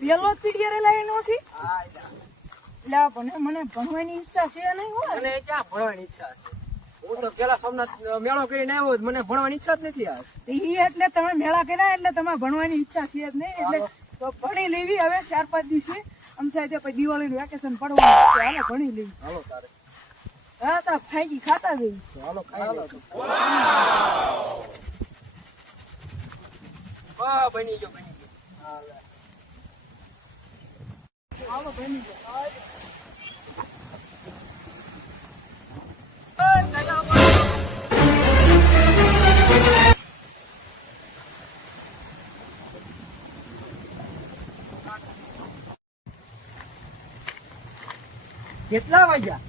પેલો તીડિયારે લાઈનો છે. લા પણ મને ભણવાની ઈચ્છા છે નહીં હોય. મને ક્યાં ભણવાની ઈચ્છા છે? હું તો પેલા સોમનાથ મેળો કરીને આવ્યો, મને ભણવાની ઈચ્છા જ નથી. ઈ એટલે તમે મેળા કર્યા એટલે તમારે ભણવાની ઈચ્છા છે જ નહીં. એટલે તો ભણી લેવી હવે 4-5 દિવસે આમ થાય છે. પછી દિવાળીનું વેકેશન પડવાનું છે. હાલો ભણી લેવી. હાલો તારે. હા તા ફાઈકી ખાતા જઈ. હાલો ખાઈ લો. હા બની ગયો. હાલો બની ગયો. કેટલા વાગ્યા?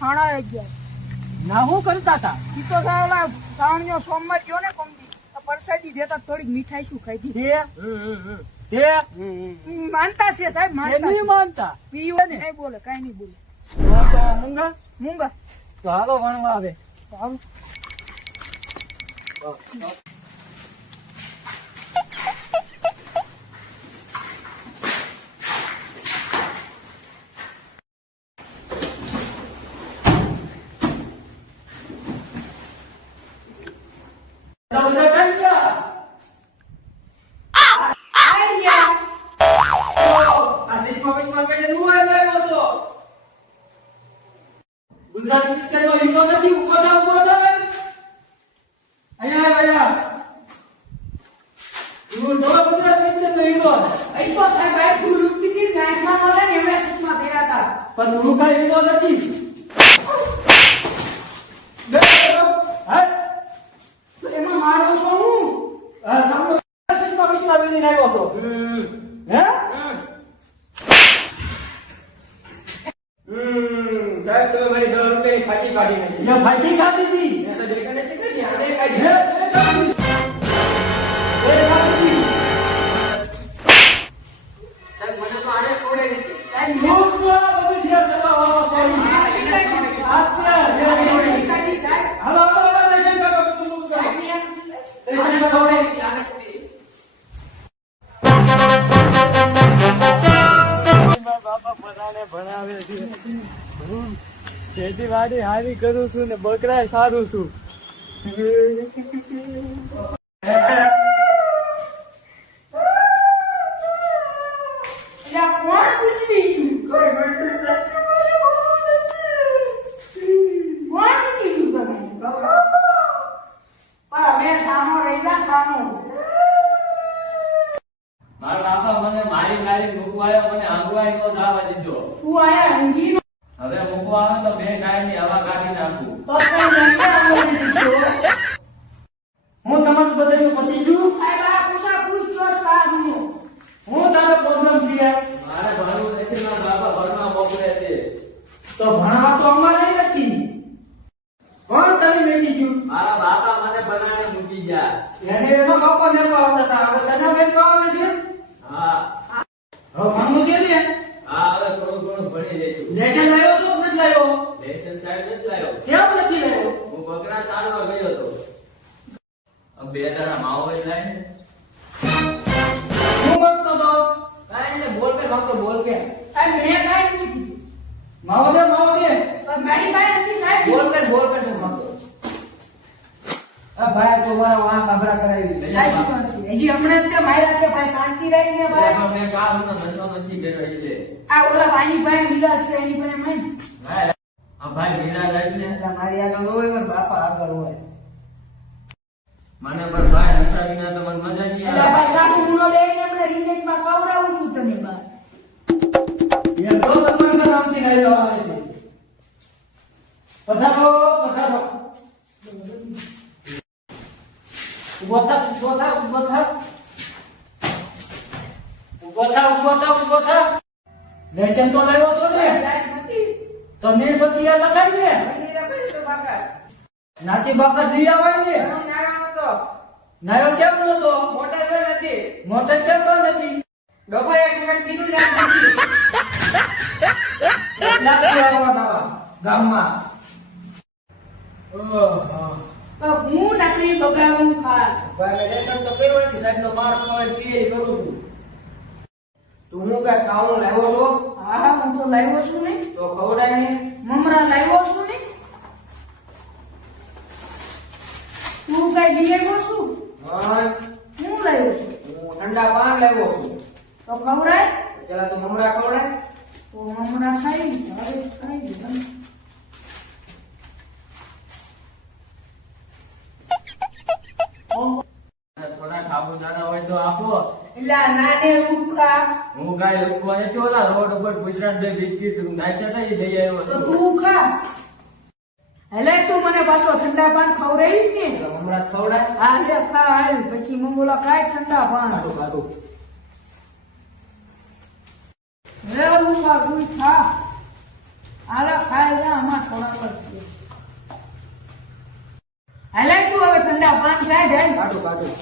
11:30. ના હું કરતા હતા? ઈ તો ઓલા સાવણીઓ સોમવાર ગયો ને પંક્તિ પરસાદી દેતા થોડીક મીઠાઈ શું ખાઈ માનતા છે સાહેબ. માનતા કઈ બોલે કઈ નહીં બોલે. મૂંગા તો હાલો ભણવા આવે. હાલો. ગુજરાતી પિક્ચર નો હીરો નથી. ઉભો થાવ અહીંયા તું તો ગુજરાતી પિક્ચર નો હીરો. અહીં તો સાહેબ ભાઈ ફૂલ લૂટતી હતી નાઈટમાં મળે ને એમણે સૂચમાં ફેરા હતા. પણ હું કઈ હીરો નથી. એમાં મારો છો હું. સામે વિશ્વા બેની આવ્યો હતો. હે સાહેબ તમે મારી 10 રૂપિયાની ફાટી કાઢી નાખી. ફાટી કાઢી હતી. એસા દેખા નથી કરી. હવે કાઢી. સાહેબ મને તો આને છોડે નથી. સાહેબ હું તો બધું ધ્યાન દેવા પડી. હાલો લેશન કરો. ભણાવે છે. ખેતીવાડી હારી કરું છું ને બકરાય સારું છું. મારા બાપા મને મારી મૂકવાયો, મને આંગવાય નો જવા દીધો. તું આયા ઊંઘી હવે મૂકવા આવે તો મેં ગાય ની હવા કાઢી નાખું. હું તમારું બધાનું પતિ છું. હું તારો પ્રોબ્લેમ છે. મારે ભણવું નથી. મારા બાપા ભણવા મોકલે છે. તો ભણવા તો અમારે નથી. કોણ તને મેકી ગયું? મારા બાપા મને બનાવીને મૂકી ગયા. એને એનો બાપા ને પાવતા હતા. હવે તને બેન પાવે છે. હા હવે ભણવું છે ને. હા હવે થોડું ઘણું ભણી લઈશું. લેશન લાવ્યો તો નથી લાવ્યો? લેશન સાહેબ નથી લાવ્યો. કેમ નથી લાવ્યો? હું બકરા સારવા ગયો હતો. બે દાડા માવો જ લાય ને. હું માંગતો તો કાઈ ને બોલ કે માંગતો બોલ કે. સાહેબ મેં કાઈ નથી કીધું. માવો દે. મારી પાસે નથી સાહેબ. બોલ કે શું માંગતો? ભાઈ તો મારા વાં કબરા કરાવી. હજી હમણાં તે માર્યા છે ભાઈ. શાંતિ રાખીને ભાઈ. મેં કામ નશો નથી કર્યો એટલે. આ ઓલા ભાઈની પાસે લીલા છે એની પાસે મેં. હા ભાઈ મીરા રાખને. મારી આગળ હોય પણ બાપા આગળ હોય. મને પણ ભાઈ નશા વિના તો મને મજા નહીં એટલે આવે. ભાઈ સાબુ ગુનો લઈને આપણે રિસર્ચમાં કવરાવું છું તમે બા. એ તો સન્માન નામથી ગાયો આવે છે. પધારો. ઉભો થા. લેશન તો લાવ્યો છો ને? તો નીરબત્તી લગાવી ને. નાતી બાપા લઈ આવાય ને. નાયો કેમ નતો? મોટર કેમ નથી? ગામમાં હું નકલી બગાડું ખાસ. લેશન તો કર્યો નથી સાહેબ નો માર ખાવાની તૈયારી કરું છું. તું હું કઈ ખાવાનું લાવ્યો છો? હા હું તો લાવ્યો છું ને, તો ખવડાય ને. મમરા લાવ્યો છું ને. તું કઈ લઈ આવ્યો છું? હા, હું લાવ્યો છું હું ઠંડા પાન લાવ્યો છું. તો ખવડાય. પેલા તો મમરા ખવડાય. તો મમરા ખાઈ હવે ખાઈ લીધા. થોડા ખાબુદાના હોય તો આપો. એલા નાને રૂખા હું કાંઈ લોકો ને ચોલા રોડ ઉપર ગુજરાત બે બિસ્કીટ નાખ્યા હતા એ લઈ આવ્યો તો છું. તું ખા. હેલે તું મને પાછો ઠંડા પાન ખવડાવીશ ને. હમણાં ખવડાય. હા લે ખા હાલ પછી મંગોલા ખાય ઠંડા પાન. ખાધું ખાધું. લે રૂખા તું ખા. આલા ખાય જા આમાં થોડા પર. હેલે તું હવે ઠંડા પાન ખાય ઢેલ. ખાધું ખાધું.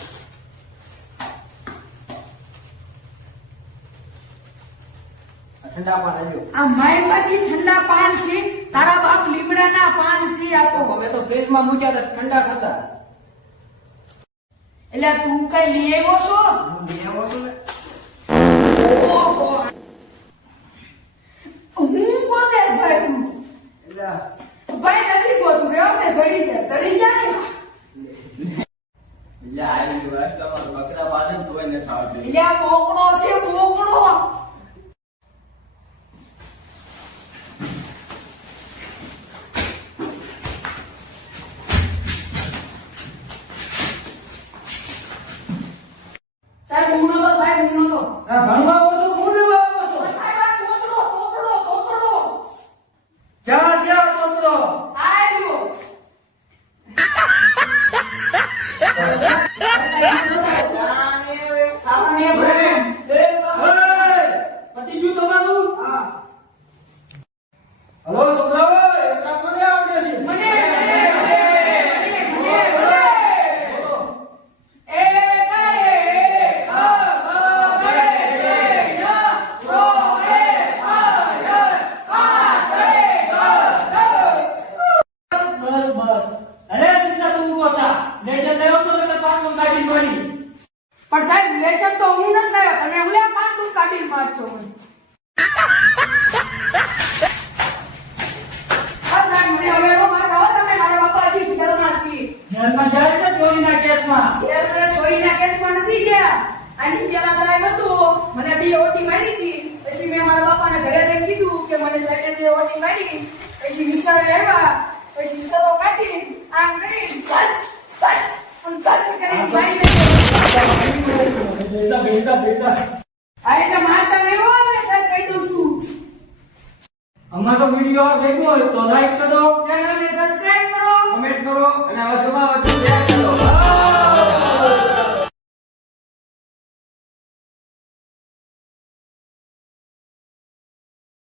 ઠંડા પાન આવ્યો. આ માયમાંથી ઠંડા પાન છે, તારા બાપ લીમડાના પાન છે આપો. અમે તો ફ્રીજમાં મૂક્યા હતા ઠંડા ખાતા. એટલે તું કઈ લઈ આવ્યો છો? હું લઈ આવ્યો છું ને. ઓહો. હું બોલે ભાઈ તું. એટલે ભાઈ નથી બોલતું રે અમે ચડી જાય ને. એટલે આવી વાત તમારું બકરા પાલન તોય ન ખાવા દે. એટલે આ બોકડો છે બોકડો. સાહેબ ઊંઘો તો સાહેબ ઊંઘો તો. આ ભણવા આવો છો? હું લેવા આવો છો? સાહેબ આ કોતરો. ક્યાં ક્યાં તોતરો? આયો. ખાવાને ભરે. પતિ ગયું તમારું? હા. હલો છોકરાઓ, એક કામ મને આવડે છે. મને બોલો. એ કરે ખ કરે છે ન સો એ આય સા સે ગ બસ બસ. અરે સીધા તું ઉભો થા. લેજે લેવો તો ને પાટલું કાઢી મારી. પણ સાહેબ લેસન તો હું નથી લાવ્યો, તમે ઉલ્યા કાઢું કાઢી મારશો મને. હા સાહેબ મને હવે નો માર ખાવા, તમે મારા બાપાજી જેલમાં છી. જેલમાં જાય છે ચોરીના કેસમાં. જેલને ચોરીના કેસમાં નથી ગયા. આની પેલા સાહેબ હતું, મને બે ઓટી મારી હતી. પછી મેં મારા બાપાને ઘરે જઈને કીધું કે મને સાહેબે બે ઓટી મારી. પછી વિચારે આવ્યા, પછી સરો કાઢી આમ કરી કટ કરીને મારી બેટા બેટા બેટા. આ એટલે મારતા નહીં હોય ને સાહેબ કહી દઉં છું. અમારો વિડીયો દેખવો હોય તો લાઈક કરો. ચેનલને સબસ્ક્રાઇબ કરો.